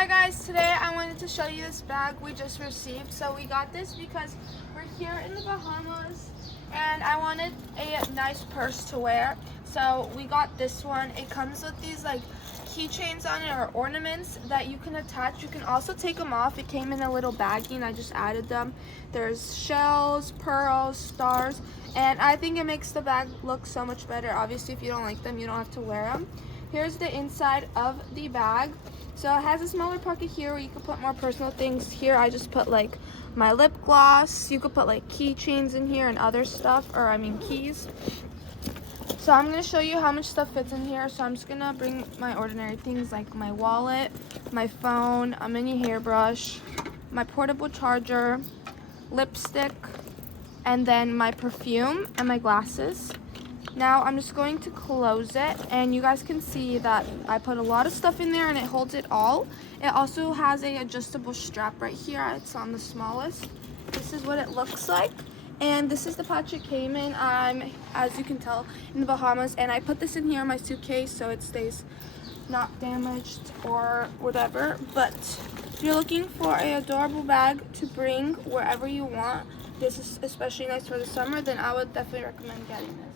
Hi guys, today I wanted to show you this bag we just received. So we got this because we're here in the Bahamas and I wanted a nice purse to wear. So we got this one. It comes with these like keychains on it or ornaments that you can attach. You can also take them off. It came in a little baggie and I just added them. There's shells, pearls, stars, and I think it makes the bag look so much better. Obviously if you don't like them, you don't have to wear them. Here's the inside of the bag. So it has a smaller pocket here where you can put more personal things. Here I just put like my lip gloss. You could put like keychains in here and other stuff, or I mean keys. So I'm going to show you how much stuff fits in here. So I'm just going to bring my ordinary things like my wallet, my phone, a mini hairbrush, my portable charger, lipstick, and then my perfume and my glasses. Now I'm just going to close it and you guys can see that I put a lot of stuff in there and it holds it all. It also has a adjustable strap right here. It's on the smallest. This is what it looks like. And this is the pouch it came in. I'm, as you can tell, in the Bahamas, and I put this in here in my suitcase so it stays not damaged or whatever. But if you're looking for an adorable bag to bring wherever you want, this is especially nice for the summer, then I would definitely recommend getting this.